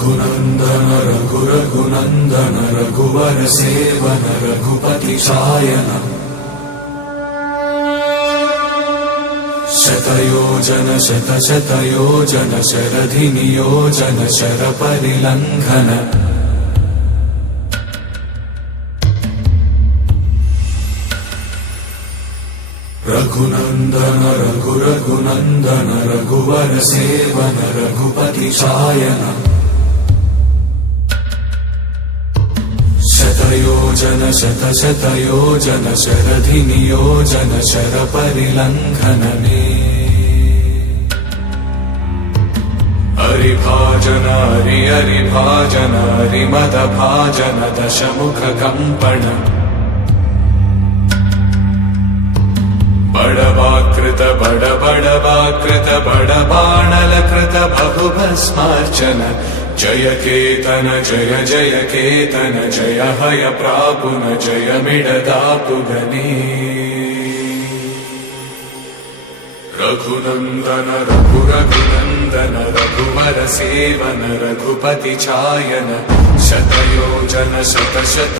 रघुनन्दन रघुरघुनन्दन रघुवर seven Raghupati Shayan शतयोजन शतशतयोजन शरधि नियोजन sir परिलंघन Raghunandan रघुरघुनन्दन रघुवर seven Raghupati Shayan शतयोजन शतशतयोजन शरधि नियोजन sir परिलंघन हरिभाजन हरिभाजन हरिमद भाजन दशमुख कंपन बड़वाकृत बड़बाणलकृत बहुभस्मार्चन जय केतन जय जय केतन जय हय प्रापुन जय मिडदापुगनी रघुनन्दन रघुरघुनन्दन रघुवर सेवन रघुपति चायन शतयोजन शतशत